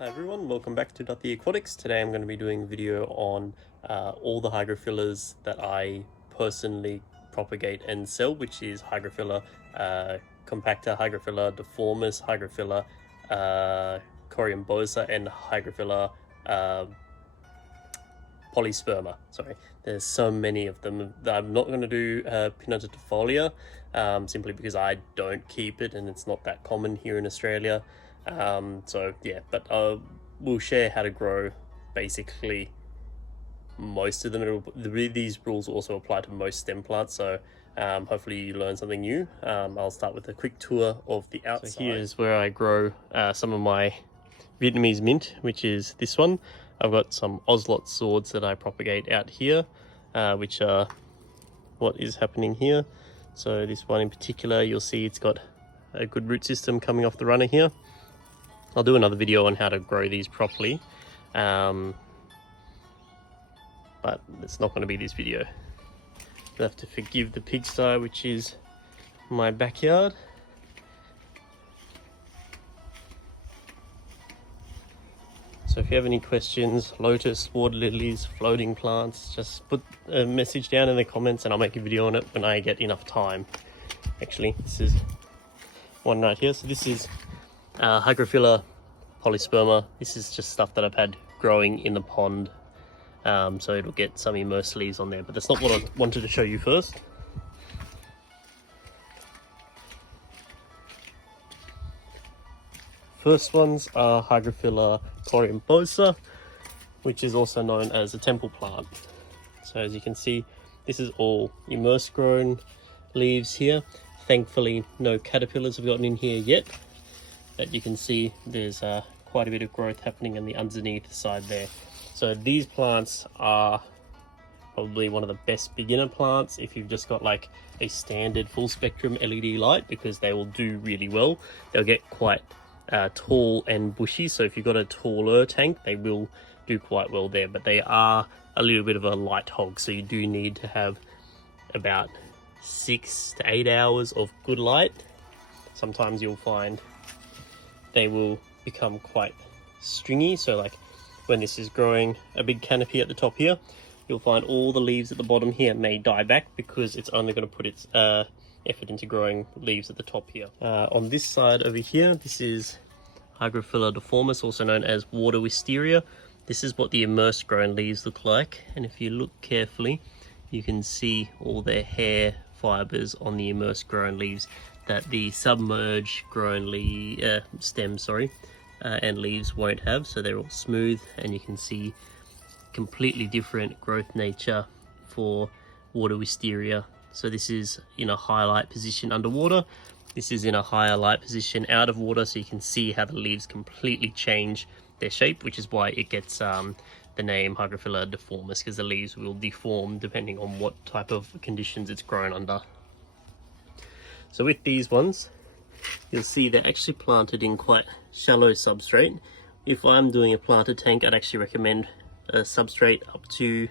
Hi everyone, welcome back to Dodgy Aquatics. Today I'm going to be doing a video on all the hydrophillers that I personally propagate and sell, which is Hydrofiller, compacta, Hydrofiller, deformis, Hydrofiller, corymbasa, and Hydrofiller polysperma. Sorry, there's so many of them. I'm not going to do Pinota simply because I don't keep it and it's not that common here in Australia. So yeah, but we'll share how to grow basically most of them. These rules also apply to most stem plants, so hopefully you learn something new. I'll start with a quick tour of the outside. So here's where I grow some of my Vietnamese mint, which is this one. I've got some Ocelot swords that I propagate out here, which are what is happening here. So this one in particular, you'll see it's got a good root system coming off the runner here. I'll do another video on how to grow these properly, but it's not going to be this video. You'll have to forgive the pigsty, which is my backyard. So if you have any questions, lotus, water lilies, floating plants, just put a message down in the comments and I'll make a video on it when I get enough time. Actually, this is one right here. So this is Hygrophila polysperma. This is just stuff that I've had growing in the pond, so it'll get some immersed leaves on there, but that's not what I wanted to show you first. First ones are Hydrofiller corymbasa, which is also known as a temple plant. So as you can see, this is all immersed grown leaves here. Thankfully no caterpillars have gotten in here yet, but you can see there's quite a bit of growth happening on the underneath side there. So these plants are probably one of the best beginner plants if you've just got like a standard full spectrum LED light, because they will do really well. They'll get quite tall and bushy, so if you've got a taller tank they will do quite well there, but they are a little bit of a light hog, so you do need to have about 6 to 8 hours of good light. Sometimes you'll find they will become quite stringy, so like when this is growing a big canopy at the top here, you'll find all the leaves at the bottom here may die back because it's only going to put its effort into growing leaves at the top here. On this side over here, this is Hygrophila deformis, also known as water wisteria. This is what the immersed grown leaves look like, and if you look carefully you can see all their hair fibers on the immersed grown leaves that the submerged grown stems and leaves won't have. So they're all smooth, and you can see completely different growth nature for water wisteria. So this is in a high light position underwater, this is in a higher light position out of water, so you can see how the leaves completely change their shape, which is why it gets the name Hygrophila deformis, because the leaves will deform depending on what type of conditions it's grown under. So with these ones, you'll see they're actually planted in quite shallow substrate. If I'm doing a planter tank, I'd actually recommend a substrate up to,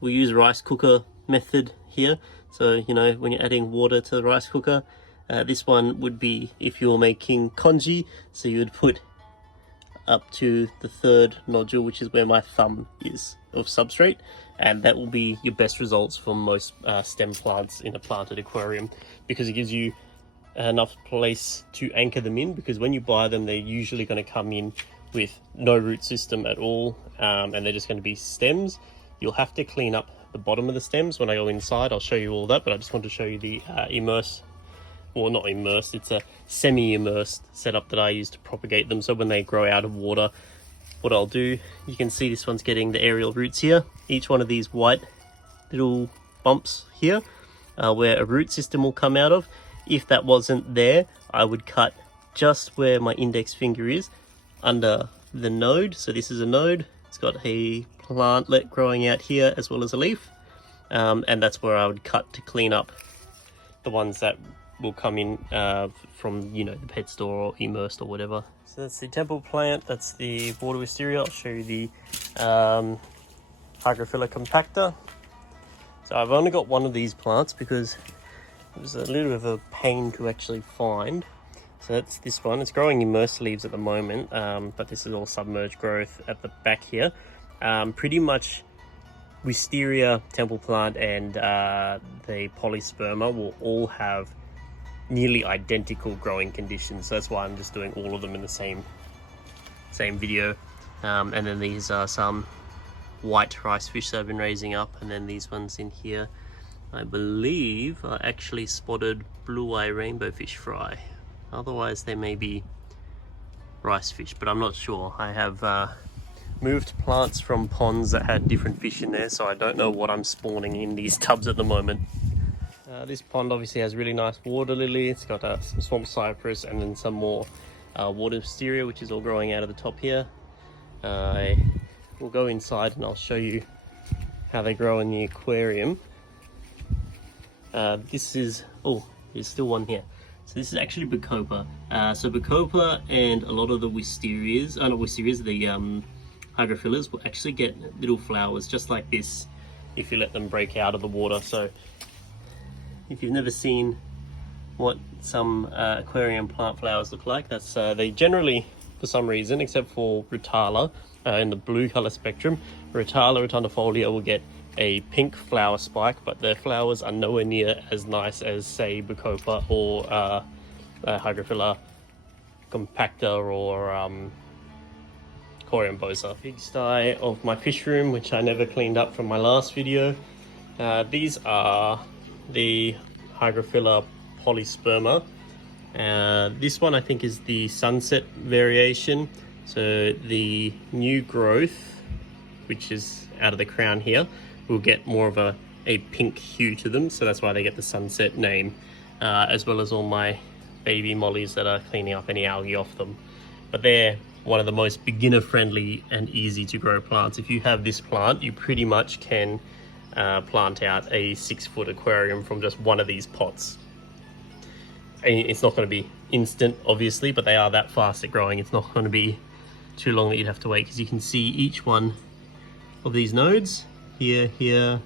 we'll use rice cooker method here. So, you know, when you're adding water to the rice cooker, this one would be if you're making congee, so you would put up to the 3rd nodule, which is where my thumb is, of substrate, and that will be your best results for most stem plants in a planted aquarium, because it gives you enough place to anchor them in, because when you buy them they're usually going to come in with no root system at all, and they're just going to be stems. You'll have to clean up the bottom of the stems. When I go inside I'll show you all that, but I just want to show you the immersed, well, not immersed, it's a semi-immersed setup that I use to propagate them. So when they grow out of water, what I'll do, you can see this one's getting the aerial roots here. Each one of these white little bumps here where a root system will come out of. If that wasn't there, I would cut just where my index finger is under the node. So this is a node, it's got a plantlet growing out here as well as a leaf, and that's where I would cut to clean up the ones that will come in from, you know, the pet store or immersed or whatever. So that's the temple plant, that's the water wisteria. I'll show you the Hygrophila compacta. So I've only got one of these plants because it was a little bit of a pain to actually find. So that's this one. It's growing immersed leaves at the moment, but this is all submerged growth at the back here. Pretty much Wisteria, temple plant, and the polysperma will all have nearly identical growing conditions. So that's why I'm just doing all of them in the same video. And then these are some white rice fish that I've been raising up, and then these ones in here I believe are actually spotted blue-eye rainbow fish fry. Otherwise they may be rice fish, but I'm not sure. I have moved plants from ponds that had different fish in there, so I don't know what I'm spawning in these tubs at the moment. This pond obviously has really nice water lily. It's got some swamp cypress and then some more water wisteria, which is all growing out of the top here. We'll go inside and I'll show you how they grow in the aquarium. This is, oh, there's still one here. So this is actually Bacopa. So Bacopa and a lot of the wisterias, not wisterias, the Hydrophillers will actually get little flowers just like this if you let them break out of the water. So if you've never seen what some aquarium plant flowers look like, that's they generally, for some reason, except for Rotala in the blue color spectrum, Rotala rotundifolia will get a pink flower spike, but their flowers are nowhere near as nice as, say, Bacopa or Hydrofiller compacta or corymbasa. Pigsty of my fish room, which I never cleaned up from my last video. These are the Hydrofiller polysperma. This one I think is the sunset variation. So the new growth, which is out of the crown here, will get more of a pink hue to them, so that's why they get the sunset name, as well as all my baby mollies that are cleaning up any algae off them. But they're one of the most beginner friendly and easy to grow plants. If you have this plant, you pretty much can plant out a 6-foot aquarium from just one of these pots. And it's not going to be instant, obviously, but they are that fast at growing. It's not going to be too long that you'd have to wait, because you can see each one of these nodes here, here,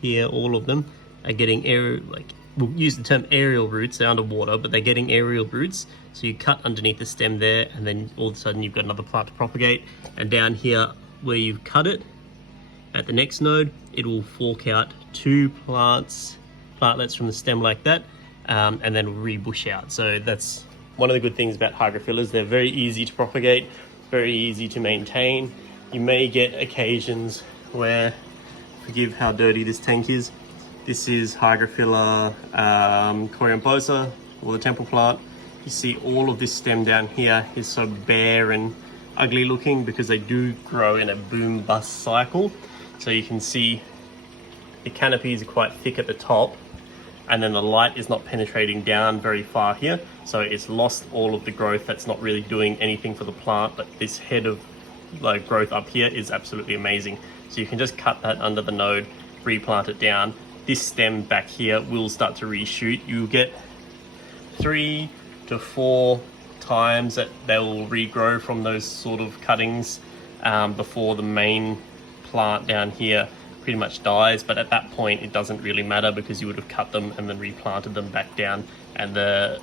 here, all of them are getting aerial, like, we'll use the term aerial roots. They're underwater, but they're getting aerial roots. So you cut underneath the stem there, and then all of a sudden you've got another plant to propagate. And down here where you've cut it, at the next node, it will fork out 2 plantlets from the stem like that, and then re-bush out. So that's one of the good things about Hydrophillers. They're very easy to propagate, very easy to maintain. You may get occasions where, forgive how dirty this tank is, this is Hygrophilla corymbasa, or the temple plant. You see all of this stem down here is so bare and ugly looking because they do grow in a boom bust cycle. So you can see the canopies are quite thick at the top, and then the light is not penetrating down very far here, so it's lost all of the growth. That's not really doing anything for the plant, but this head of like growth up here is absolutely amazing. So you can just cut that under the node, replant it down. This stem back here will start to reshoot. You'll get 3 to 4 times that they will regrow from those sort of cuttings before the main plant down here pretty much dies. But at that point it doesn't really matter, because you would have cut them and then replanted them back down, and the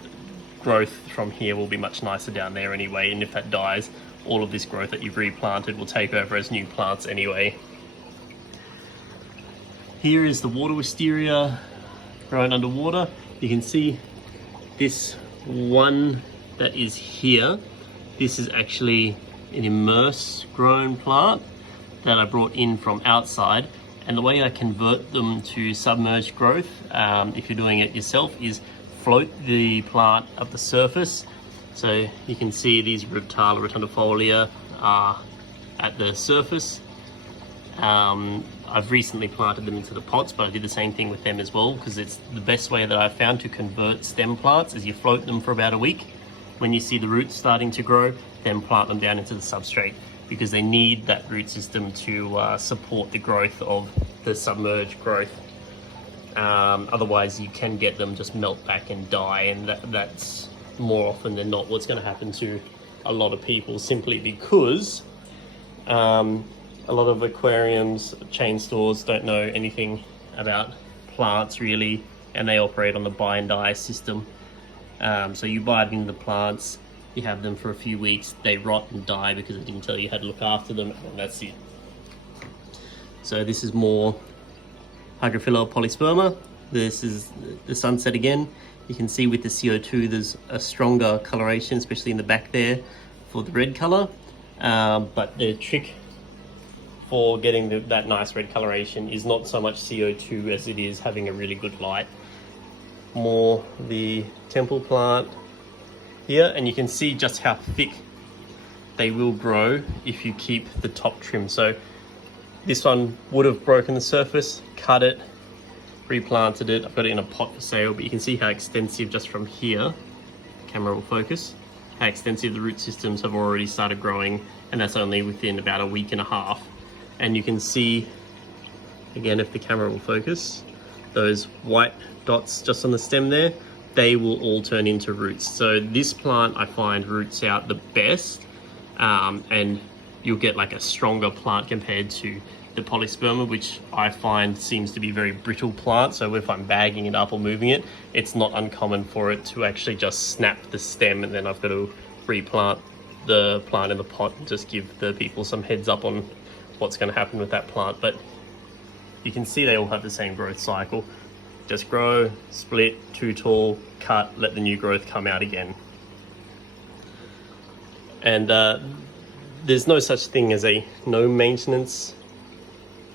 growth from here will be much nicer down there anyway. And if that dies, all of this growth that you've replanted will take over as new plants anyway. Here is the water wisteria growing underwater. You can see this one that is here. This is actually an immersed grown plant that I brought in from outside. And the way I convert them to submerged growth, if you're doing it yourself, is float the plant up the surface. So you can see these Rotala rotundifolia are at the surface. I've recently planted them into the pots, but I did the same thing with them as well, because it's the best way that I've found to convert stem plants is you float them for about a week. When you see the roots starting to grow, then plant them down into the substrate, because they need that root system to support the growth of the submerged growth. Otherwise you can get them just melt back and die, and that's more often than not what's going to happen to a lot of people, simply because a lot of aquariums, chain stores don't know anything about plants really, and they operate on the buy and die system. So you buy it in the plants, you have them for a few weeks, they rot and die because I didn't tell you how to look after them, and that's it. So this is more Hygrophilla polysperma. This is the sunset again. You can see with the CO2 there's a stronger coloration, especially in the back there for the red color. But the trick for getting that nice red coloration is not so much CO2 as it is having a really good light. More the temple plant here, and you can see just how thick they will grow if you keep the top trim. So this one would have broken the surface, cut it, replanted it. I've got it in a pot for sale, but you can see how extensive just from here, camera will focus, how extensive the root systems have already started growing, and that's only within about a week and a half. And you can see, again, if the camera will focus, those white dots just on the stem there, they will all turn into roots. So this plant I find roots out the best, and you'll get like a stronger plant compared to the polysperma, which I find seems to be a very brittle plant. So if I'm bagging it up or moving it, it's not uncommon for it to actually just snap the stem, and then I've got to replant the plant in the pot and just give the people some heads up on what's going to happen with that plant. But you can see they all have the same growth cycle. Just grow, split, too tall, cut, let the new growth come out again. And there's no such thing as a no maintenance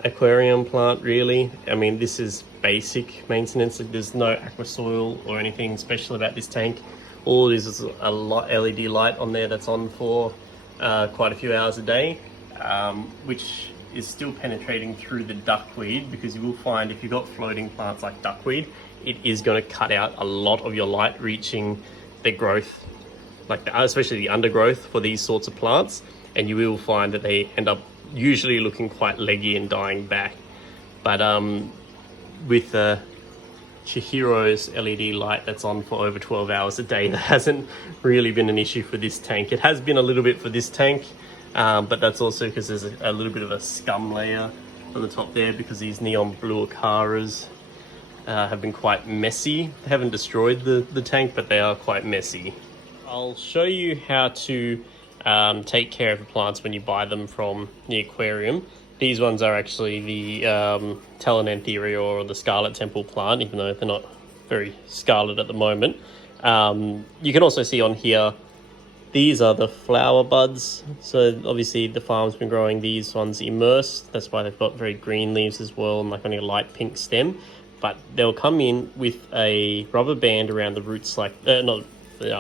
aquarium plant, really. I mean, this is basic maintenance. There's no aqua soil or anything special about this tank. All it is a LED light on there that's on for quite a few hours a day, which is still penetrating through the duckweed, because you will find if you've got floating plants like duckweed, it is going to cut out a lot of your light reaching the growth, like especially the undergrowth for these sorts of plants, and you will find that they end up usually looking quite leggy and dying back. But with Hygro's LED light that's on for over 12 hours a day, that hasn't really been an issue for this tank. It has been a little bit for this tank, but that's also because there's a little bit of a scum layer on the top there, because these neon blue acaras have been quite messy. They haven't destroyed the tank, but they are quite messy. I'll show you how to take care of the plants when you buy them from the aquarium. These ones are actually the Telenantheria or the Scarlet Temple plant, even though they're not very scarlet at the moment. You can also see on here, these are the flower buds. So obviously the farm's been growing these ones immersed. That's why they've got very green leaves as well, and like only a light pink stem. But they'll come in with a rubber band around the roots, like, there are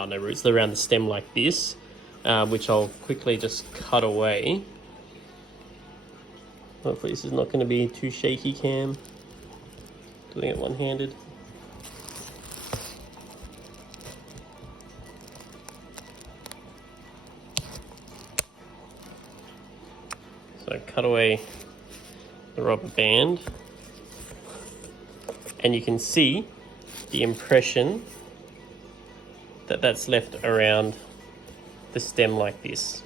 no roots, they're around the stem like this, which I'll quickly just cut away. Hopefully this is not going to be too shaky cam, doing it one-handed. So cut away the rubber band, and you can see the impression that's left around the stem like this.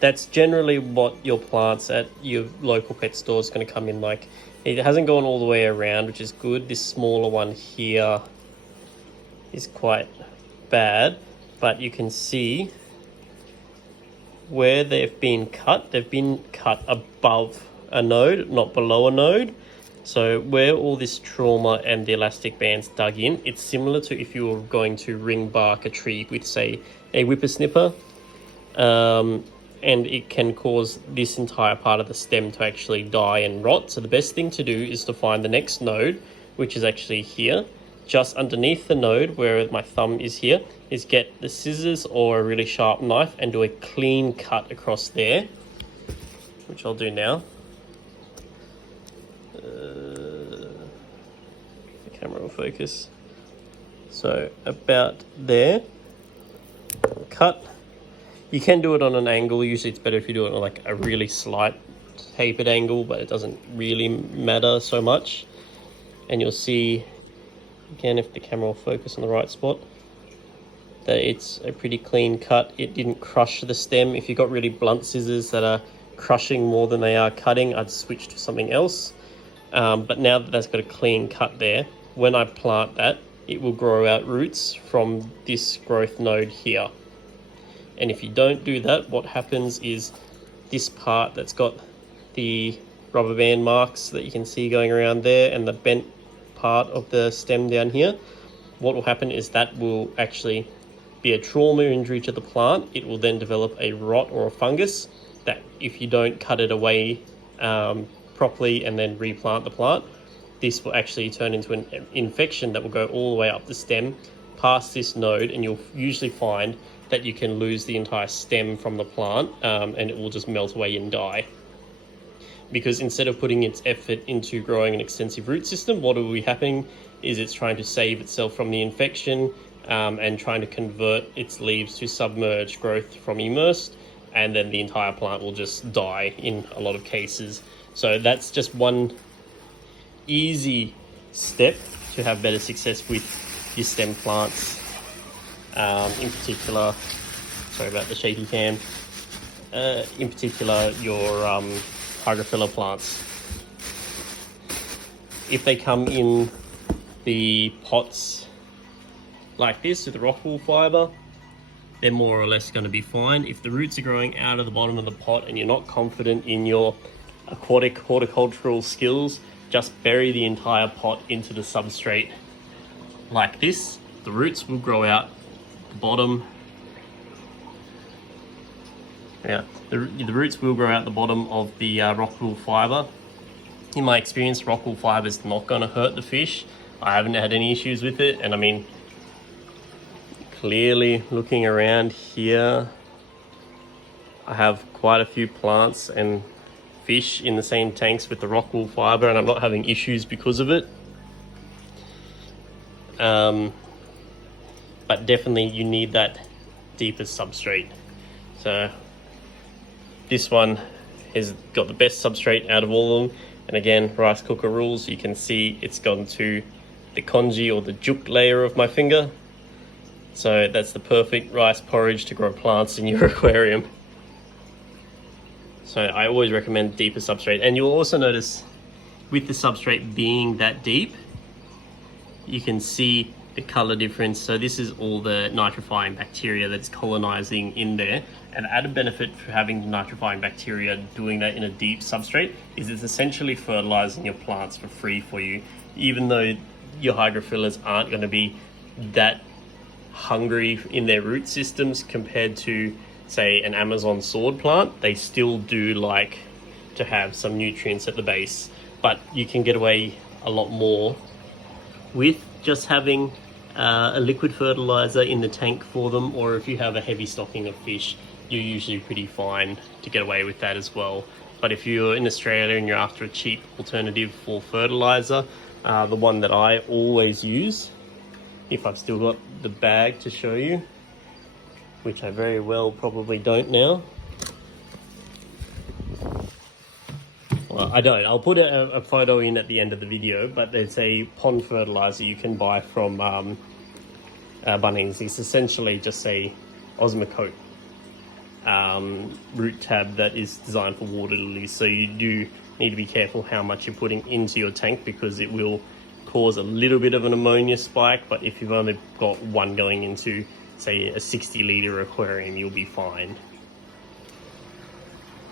That's generally what your plants at your local pet store is going to come in like. It hasn't gone all the way around, which is good. This smaller one here is quite bad, but you can see where they've been cut above a node, not below a node. So where all this trauma and the elastic bands dug in, it's similar to if you were going to ring bark a tree with, say, a whippersnipper, and it can cause this entire part of the stem to actually die and rot. So the best thing to do is to find the next node, which is actually here, just underneath the node where my thumb is here, is get the scissors or a really sharp knife and do a clean cut across there, which I'll do now. The camera will focus. So about there, cut. You can do it on an angle. Usually it's better if you do it on like a really slight tapered angle, but it doesn't really matter so much. And you'll see, again, if the camera will focus on the right spot, that it's a pretty clean cut. It didn't crush the stem. If you've got really blunt scissors that are crushing more than they are cutting, I'd switch to something else. But now that that's got a clean cut there, when I plant that, it will grow out roots from this growth node here. And if you don't do that, what happens is this part that's got the rubber band marks that you can see going around there and the bent part of the stem down here, what will happen is that will actually be a trauma injury to the plant. It will then develop a rot or a fungus that, if you don't cut it away properly and then replant the plant, this will actually turn into an infection that will go all the way up the stem past this node, and you'll usually find that you can lose the entire stem from the plant, and it will just melt away and die. Because instead of putting its effort into growing an extensive root system, what will be happening is it's trying to save itself from the infection, and trying to convert its leaves to submerged growth from immersed, and then the entire plant will just die in a lot of cases. So that's just one easy step to have better success with your stem plants. In particular, sorry about the shaky cam, in particular your Hydrofiller plants. If they come in the pots like this with the rockwool fibre, they're more or less going to be fine. If the roots are growing out of the bottom of the pot and you're not confident in your aquatic horticultural skills, just bury the entire pot into the substrate like this. The roots will grow out the bottom. Yeah, the roots will grow out the bottom of the rockwool fibre. In my experience, rockwool fibre is not going to hurt the fish. I haven't had any issues with it, and I mean, clearly looking around here, I have quite a few plants and fish in the same tanks with the rockwool fibre, and I'm not having issues because of it. But definitely you need that deeper substrate. So this one has got the best substrate out of all of them. And again, rice cooker rules, you can see it's gone to the congee or the juk layer of my finger. So that's the perfect rice porridge to grow plants in your aquarium. So I always recommend deeper substrate. And you'll also notice with the substrate being that deep, you can see the color difference. So this is all the nitrifying bacteria that's colonizing in there. And added benefit for having nitrifying bacteria doing that in a deep substrate is it's essentially fertilizing your plants for free for you. Even though your hydrophillers aren't going to be that hungry in their root systems compared to, say, an Amazon sword plant, they still do like to have some nutrients at the base. But you can get away a lot more with just having a liquid fertilizer in the tank for them, or if you have a heavy stocking of fish, you're usually pretty fine to get away with that as well. But if you're in Australia and you're after a cheap alternative for fertilizer, the one that I always use, if I've still got the bag to show you, which I very well probably don't now. Well, I don't. I'll put a photo in at the end of the video, but there's a pond fertilizer you can buy from Bunnings. It's essentially just a Osmocote root tab that is designed for water lilies. So you do need to be careful how much you're putting into your tank, because it will cause a little bit of an ammonia spike. But if you've only got one going into, say, a 60-litre aquarium, you'll be fine.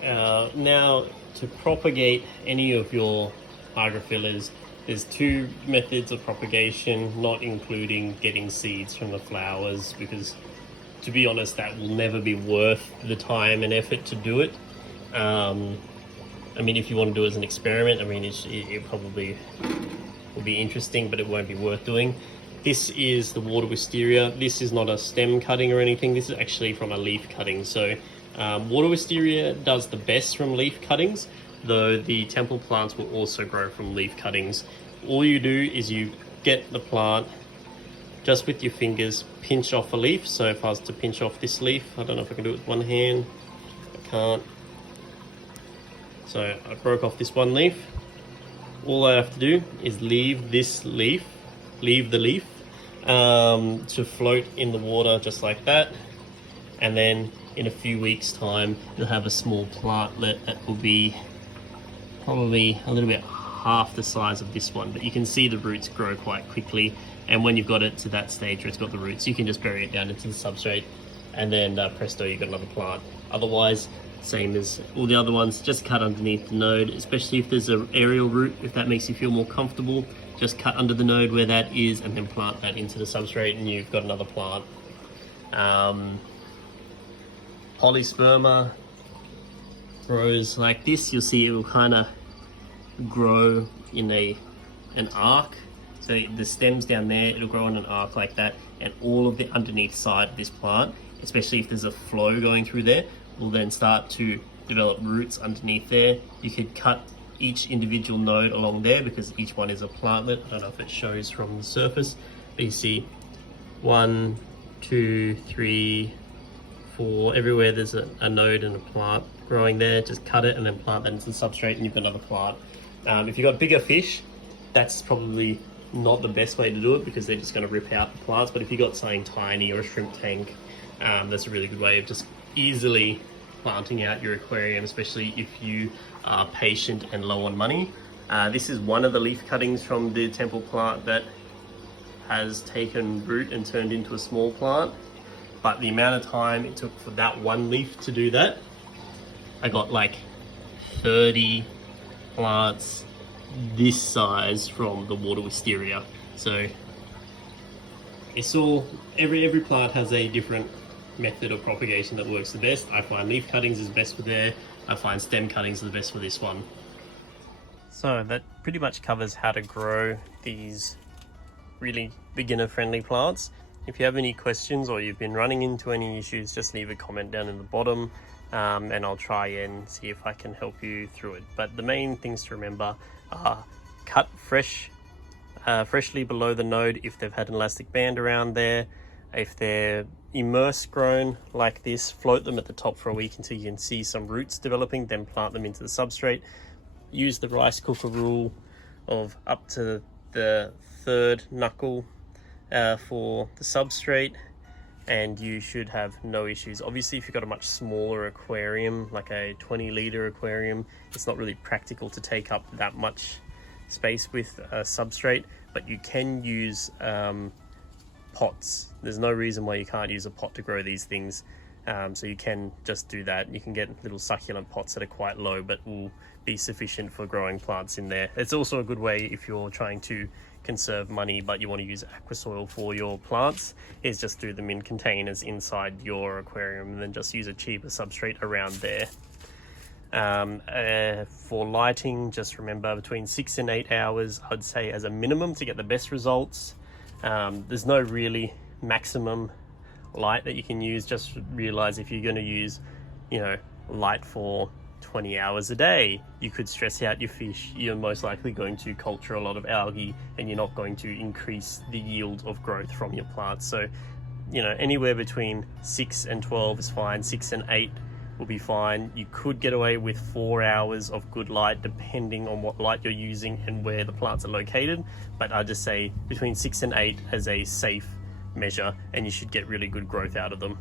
Now, to propagate any of your hydrophillers, there's two methods of propagation, not including getting seeds from the flowers, because to be honest, that will never be worth the time and effort to do it. I mean, if you want to do it as an experiment, I mean, it probably will be interesting, but it won't be worth doing. This is the water wisteria. This is not a stem cutting or anything. This is actually from a leaf cutting. So water wisteria does the best from leaf cuttings, though the temple plants will also grow from leaf cuttings. All you do is you get the plant, just with your fingers, pinch off a leaf. So if I was to pinch off this leaf, I don't know if I can do it with one hand. I can't. So I broke off this one leaf. All I have to do is leave the leaf to float in the water just like that. And then in a few weeks' time, you'll have a small plantlet that will be probably a little bit half the size of this one, but you can see the roots grow quite quickly. And when you've got it to that stage where it's got the roots, you can just bury it down into the substrate, and then presto, you've got another plant. Otherwise, same as all the other ones, just cut underneath the node, especially if there's an aerial root. If that makes you feel more comfortable, just cut under the node where that is and then plant that into the substrate, and you've got another plant. Polysperma grows like this. You'll see it will kind of grow in an arc. So the stems down there, it'll grow in an arc like that, and all of the underneath side of this plant, especially if there's a flow going through there, will then start to develop roots underneath there. You could cut each individual node along there because each one is a plantlet. I don't know if it shows from the surface, but you see 1, 2, 3, 4, everywhere there's a node and a plant growing there. Just cut it and then plant that into the substrate, and you've got another plant. If you've got bigger fish, that's probably not the best way to do it because they're just going to rip out the plants. But if you've got something tiny or a shrimp tank, that's a really good way of just easily planting out your aquarium, especially if you are patient and low on money. This is one of the leaf cuttings from the temple plant that has taken root and turned into a small plant, but the amount of time it took for that one leaf to do that, I got like 30 plants this size from the water wisteria. So it's all, every plant has a different method of propagation that works the best. I find leaf cuttings is best for there. I find stem cuttings are the best for this one. So that pretty much covers how to grow these really beginner friendly plants. If you have any questions or you've been running into any issues, just leave a comment down in the bottom, and I'll try and see if I can help you through it. But the main things to remember are cut freshly below the node if they've had an elastic band around there. If they're immerse grown like this, float them at the top for a week until you can see some roots developing, then plant them into the substrate. Use the rice cooker rule of up to the third knuckle for the substrate, and you should have no issues. Obviously, if you've got a much smaller aquarium, like a 20-liter aquarium, it's not really practical to take up that much space with a substrate, but you can use pots. There's no reason why you can't use a pot to grow these things. So you can just do that. You can get little succulent pots that are quite low but will be sufficient for growing plants in there. It's also a good way if you're trying to conserve money but you want to use aqua soil for your plants, is just do them in containers inside your aquarium and then just use a cheaper substrate around there. For lighting, just remember between 6 and 8 hours, I'd say, as a minimum to get the best results. There's no really maximum light that you can use. Just realize if you're going to use, light for 20 hours a day, you could stress out your fish. You're most likely going to culture a lot of algae and you're not going to increase the yield of growth from your plants. So, anywhere between 6 and 12 is fine. 6 and 8 will be fine. You could get away with 4 hours of good light depending on what light you're using and where the plants are located, but I'd just say between 6 and 8 as a safe measure, and you should get really good growth out of them.